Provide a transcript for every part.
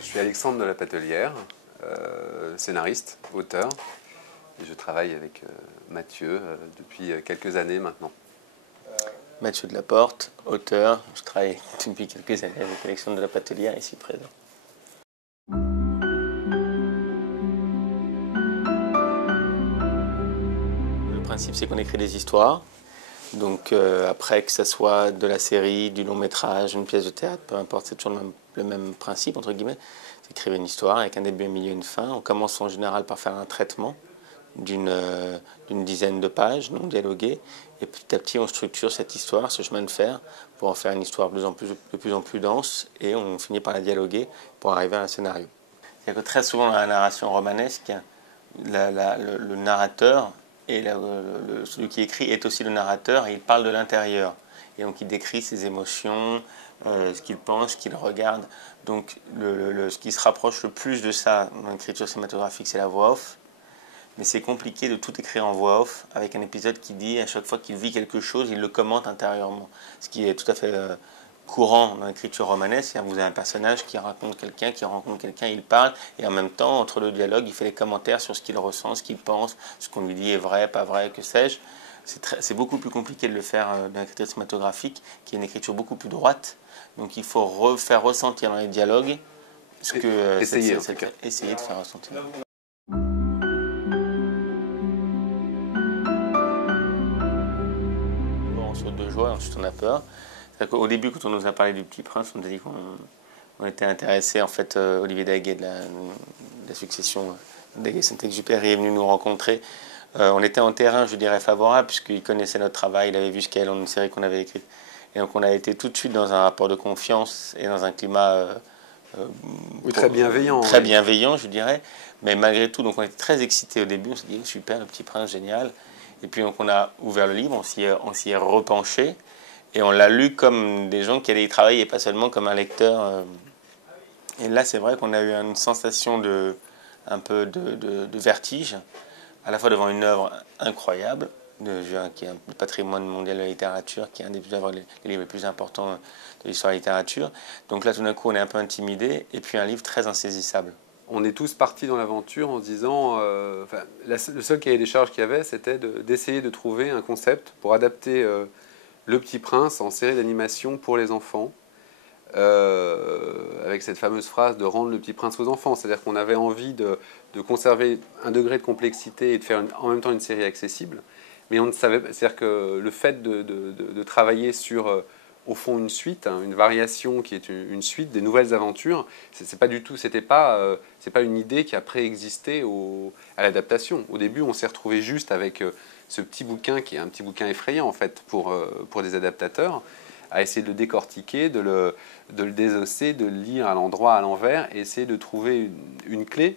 Je suis Alexandre de la Patelière, scénariste, auteur, et je travaille avec Mathieu depuis quelques années maintenant. Mathieu de la Porte, auteur, je travaille depuis quelques années avec Alexandre de la Patelière, ici présent. Le principe, c'est qu'on écrit des histoires. Donc après, que ce soit de la série, du long métrage, une pièce de théâtre, peu importe, c'est toujours le même principe, entre guillemets. C'est écrire une histoire avec un début, un milieu, une fin. On commence en général par faire un traitement d'une dizaine de pages non dialoguées. Et petit à petit, on structure cette histoire, ce chemin de fer, pour en faire une histoire de plus en plus dense. Et on finit par la dialoguer pour arriver à un scénario. C'est-à-dire que très souvent, dans la narration romanesque, le narrateur et celui qui écrit est aussi le narrateur et il parle de l'intérieur. Et donc il décrit ses émotions, ce qu'il pense, ce qu'il regarde. Donc ce qui se rapproche le plus de ça dans l'écriture cinématographique, c'est la voix off. Mais c'est compliqué de tout écrire en voix off avec un épisode qui dit à chaque fois qu'il vit quelque chose, il le commente intérieurement. Ce qui est tout à fait courant dans l'écriture romanesque. Vous avez un personnage qui rencontre quelqu'un, il parle, et en même temps, entre le dialogue, il fait des commentaires sur ce qu'il ressent, ce qu'il pense, ce qu'on lui dit est vrai, pas vrai, que sais-je. C'est beaucoup plus compliqué de le faire dans l'écriture cinématographique, qui est une écriture beaucoup plus droite. Donc il faut faire ressentir dans les dialogues ce que essayer de faire ressentir. On saute de joie, ensuite on a peur. Au début, quand on nous a parlé du Petit Prince, on nous a dit qu'on était intéressé. En fait, Olivier Daguet de la succession Daguet Saint-Exupéry est venu nous rencontrer. On était en terrain, je dirais, favorable, puisqu'il connaissait notre travail, il avait vu ce qu'il y avait dans une série qu'on avait écrite. Et donc on a été tout de suite dans un rapport de confiance et dans un climat très bienveillant. Très bienveillant, je dirais. Mais malgré tout, donc on était très excités au début. On s'est dit, super, le Petit Prince, génial. Et puis donc on a ouvert le livre, on s'y est repenché. Et on l'a lu comme des gens qui allaient y travailler, et pas seulement comme un lecteur. Et là, c'est vrai qu'on a eu une sensation un peu de vertige, à la fois devant une œuvre incroyable, qui est le patrimoine mondial de la littérature, qui est un des livres les plus importants de l'histoire de la littérature. Donc là, tout d'un coup, on est un peu intimidé, et puis un livre très insaisissable. On est tous partis dans l'aventure en se disant, le seul cahier des charges qu'il y avait, c'était d'essayer de trouver un concept pour adapter Le Petit Prince en série d'animation pour les enfants, avec cette fameuse phrase de rendre Le Petit Prince aux enfants. C'est-à-dire qu'on avait envie de conserver un degré de complexité et de faire en même temps une série accessible. Mais on ne savait pas. C'est-à-dire que le fait de travailler sur, au fond, une suite, une variation qui est une suite des nouvelles aventures, c'est pas du tout. C'est pas une idée qui a préexisté à l'adaptation. Au début, on s'est retrouvé juste avec ce petit bouquin qui est un petit bouquin effrayant en fait pour des adaptateurs, à essayer de le décortiquer, de le désosser, de le lire à l'endroit, à l'envers, et essayer de trouver une clé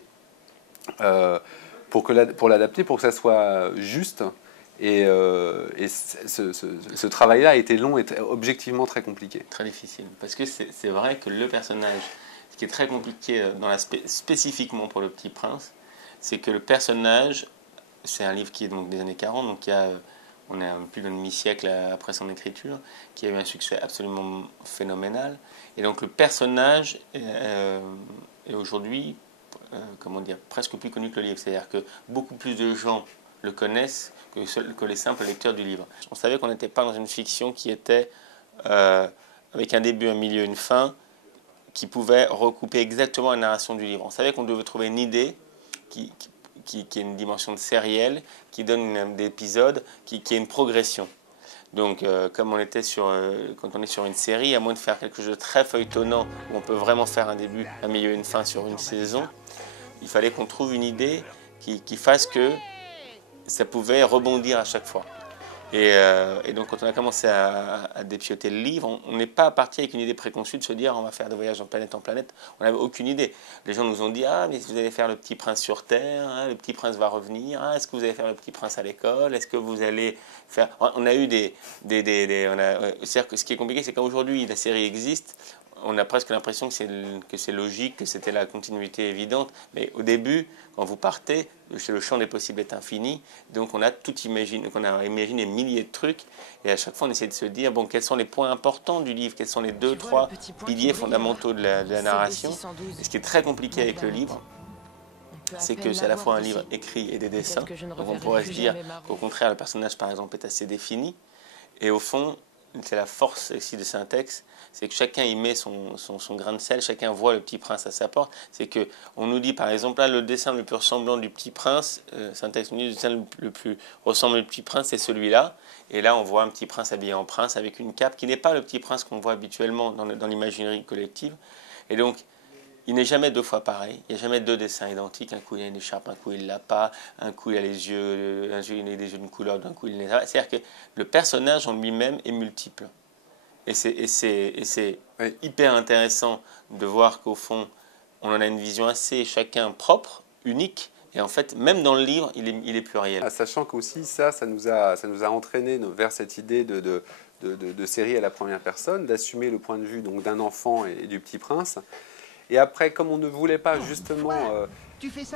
pour l'adapter, pour que ça soit juste. Et ce travail-là a été long et objectivement très compliqué. Très difficile, parce que c'est vrai que le personnage, ce qui est très compliqué spécifiquement pour Le Petit Prince, c'est que le personnage, c'est un livre qui est donc des années 40, donc on est plus d'un demi-siècle après son écriture, qui a eu un succès absolument phénoménal. Et donc le personnage est aujourd'hui, presque plus connu que le livre. C'est-à-dire que beaucoup plus de gens le connaissent que les simples lecteurs du livre. On savait qu'on n'était pas dans une fiction qui était avec un début, un milieu, une fin, qui pouvait recouper exactement la narration du livre. On savait qu'on devait trouver une idée qui est une dimension de sériel, qui donne des épisodes, qui est une progression. Donc, comme quand on est sur une série, à moins de faire quelque chose de très feuilletonnant, où on peut vraiment faire un début, un milieu, une fin sur une saison, il fallait qu'on trouve une idée qui fasse que ça pouvait rebondir à chaque fois. Et donc, quand on a commencé à dépioter le livre, on n'est pas parti avec une idée préconçue de se dire on va faire des voyages en planète en planète. On n'avait aucune idée. Les gens nous ont dit mais vous allez faire le Petit Prince sur Terre, le Petit Prince va revenir, est-ce que vous allez faire le Petit Prince à l'école, est-ce que vous allez faire. On a eu c'est-à-dire que ce qui est compliqué, c'est qu'aujourd'hui la série existe. on a presque l'impression que c'est logique, que c'était la continuité évidente. Mais au début, quand vous partez, le champ des possibles est infini. Donc on a imaginé des milliers de trucs. Et à chaque fois, on essaie de se dire, bon, quels sont les points importants du livre? Quels sont les 2-3 piliers fondamentaux de la narration? Et ce qui est très compliqué avec le livre, c'est que c'est à la fois un livre écrit et des dessins. Donc on pourrait se dire qu'au contraire, le personnage, par exemple, est assez défini. Et au fond, c'est la force ici de Saint-Ex, c'est que chacun y met son grain de sel, chacun voit le Petit Prince à sa porte. C'est qu'on nous dit, par exemple, là, le dessin le plus ressemblant du Petit Prince, Saint-Ex nous dit, le dessin le plus ressemblant du Petit Prince, c'est celui-là. Et là, on voit un Petit Prince habillé en prince avec une cape, qui n'est pas le Petit Prince qu'on voit habituellement dans l'imaginerie collective. Et donc, il n'est jamais 2 fois pareil, il n'y a jamais 2 dessins identiques. Un coup il a une écharpe, un coup il ne l'a pas, un coup il a les yeux, il a des yeux d'une couleur, d'un coup il ne les a pas. C'est-à-dire que le personnage en lui-même est multiple. Et c'est Oui. hyper intéressant de voir qu'au fond, on en a une vision assez chacun propre, unique. Et en fait, même dans le livre, il est pluriel. Sachant qu'aussi, ça nous a entraîné vers cette idée de série à la première personne, d'assumer le point de vue donc d'un enfant et du Petit Prince. Et après, comme on ne voulait pas justement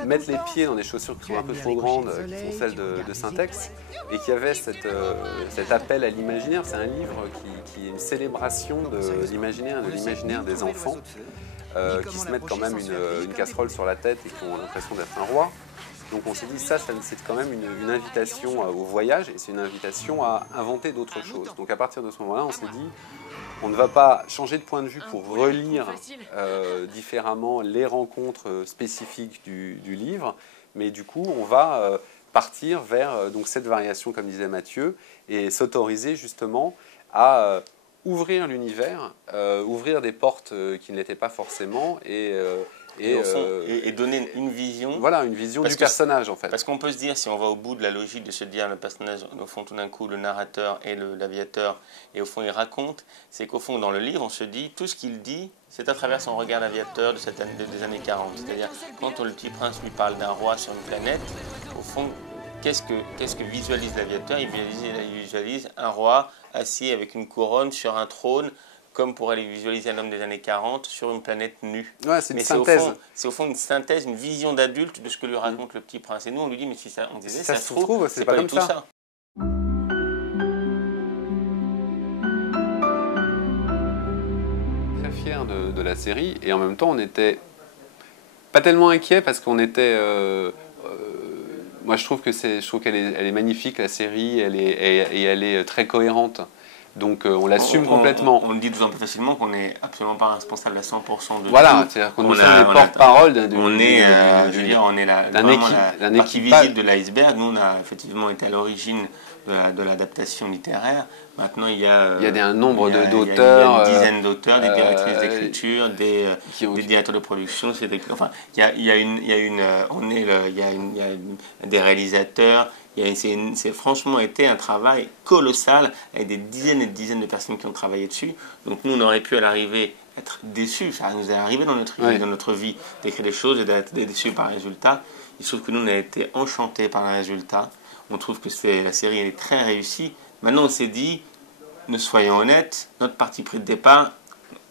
mettre les pieds dans des chaussures qui sont un peu trop grandes, qui sont celles de Saint-Ex, et qu'il y avait cet appel à l'imaginaire, c'est un livre qui est une célébration de l'imaginaire des enfants, qui se mettent quand même une casserole sur la tête et qui ont l'impression d'être un roi. Donc on s'est dit, ça c'est quand même une invitation au voyage, et c'est une invitation à inventer d'autres choses. Donc à partir de ce moment-là, on s'est dit, on ne va pas changer de point de vue pour relire différemment les rencontres spécifiques du livre, mais du coup, on va partir vers donc cette variation, comme disait Mathieu, et s'autoriser justement à ouvrir l'univers, ouvrir des portes qui ne l'étaient pas forcément, et donner une vision. Voilà, une vision du personnage en fait. Parce qu'on peut se dire, si on va au bout de la logique de se dire le personnage, au fond tout d'un coup, le narrateur et l'aviateur, et au fond il raconte, c'est qu'au fond dans le livre on se dit, tout ce qu'il dit, c'est à travers son regard d'aviateur des années 40. C'est-à-dire quand le Petit Prince lui parle d'un roi sur une planète, au fond, qu'est-ce que visualise l'aviateur? Il visualise un roi assis avec une couronne sur un trône, comme pourrait les visualiser un homme des années 40 sur une planète nue. Ouais, c'est une synthèse. C'est au fond une synthèse, une vision d'adulte de ce que lui raconte le Petit Prince. Et nous, on lui dit, mais si ça, on disait, ça se trouve, c'est pas du comme tout ça. Très fiers de la série, et en même temps, on n'était pas tellement inquiets parce qu'on était... moi, je trouve qu'elle est magnifique, la série, elle est très cohérente. Donc on l'assume complètement. On le dit d'autant plus facilement qu'on n'est absolument pas responsable à 100% de voilà, tout. c'est-à-dire qu'on nous sommes les porte-parole on est la partie visible de l'iceberg. Nous, on a effectivement été à l'origine de l'adaptation littéraire. Maintenant, il y a un nombre d'auteurs. Il y a une dizaine d'auteurs, des directrices d'écriture, des directeurs de production. Enfin, il y a des réalisateurs. C'est franchement été un travail colossal avec des dizaines et des dizaines de personnes qui ont travaillé dessus. Donc nous, on aurait pu à l'arrivée être déçus. Ça nous est arrivé dans notre vie d'écrire des choses et d'être déçus par le résultat. Il se trouve que nous, on a été enchantés par le résultat. On trouve que la série elle est très réussie. Maintenant, on s'est dit, nous soyons honnêtes, notre parti pris de départ,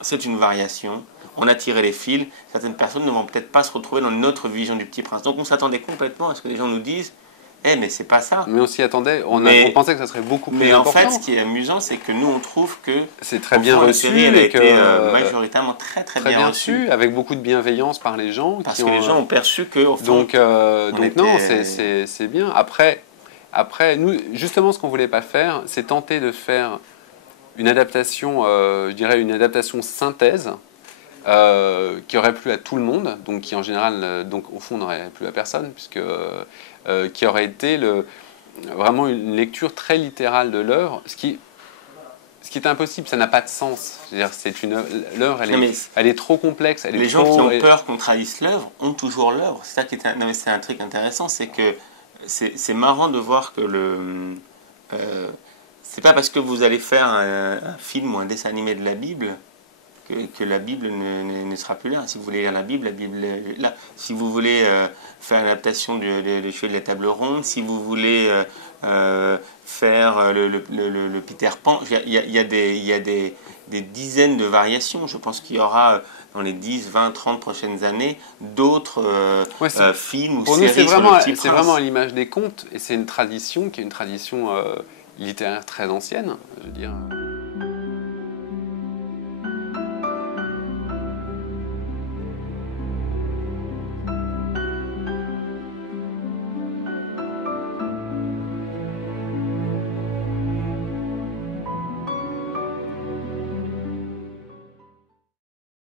c'est une variation. On a tiré les fils. Certaines personnes ne vont peut-être pas se retrouver dans notre vision du Petit Prince. Donc on s'attendait complètement à ce que les gens nous disent, mais c'est pas ça. Mais on s'y attendait, on pensait que ça serait beaucoup plus important. Mais en fait, ce qui est amusant, c'est que nous, on trouve que c'est très bien reçu, la série, elle a été majoritairement très bien reçue, avec beaucoup de bienveillance par les gens. Parce que les gens ont perçu que, au fond, donc non, c'est bien. Après, nous, justement, ce qu'on voulait pas faire, c'est tenter de faire une adaptation, je dirais une adaptation synthèse. Qui aurait plu à tout le monde, donc qui en général, donc au fond n'aurait plu à personne, puisque qui aurait été vraiment une lecture très littérale de l'œuvre, ce qui est impossible, ça n'a pas de sens. L'œuvre, elle est trop complexe. Les gens qui ont peur qu'on trahisse l'œuvre ont toujours l'œuvre. C'est ça qui est c'est un truc intéressant, c'est que c'est marrant de voir que c'est pas parce que vous allez faire un film ou un dessin animé de la Bible que la Bible ne sera plus là. Si vous voulez lire la Bible est là. Si vous voulez faire une adaptation de Chevalier de la Table Ronde, si vous voulez faire le Peter Pan, il y a des dizaines de variations. Je pense qu'il y aura dans les 10, 20, 30 prochaines années d'autres films ou pour séries nous, sur le Petit Prince. C'est vraiment à l'image des contes, et c'est une tradition qui est une tradition littéraire très ancienne, je veux dire.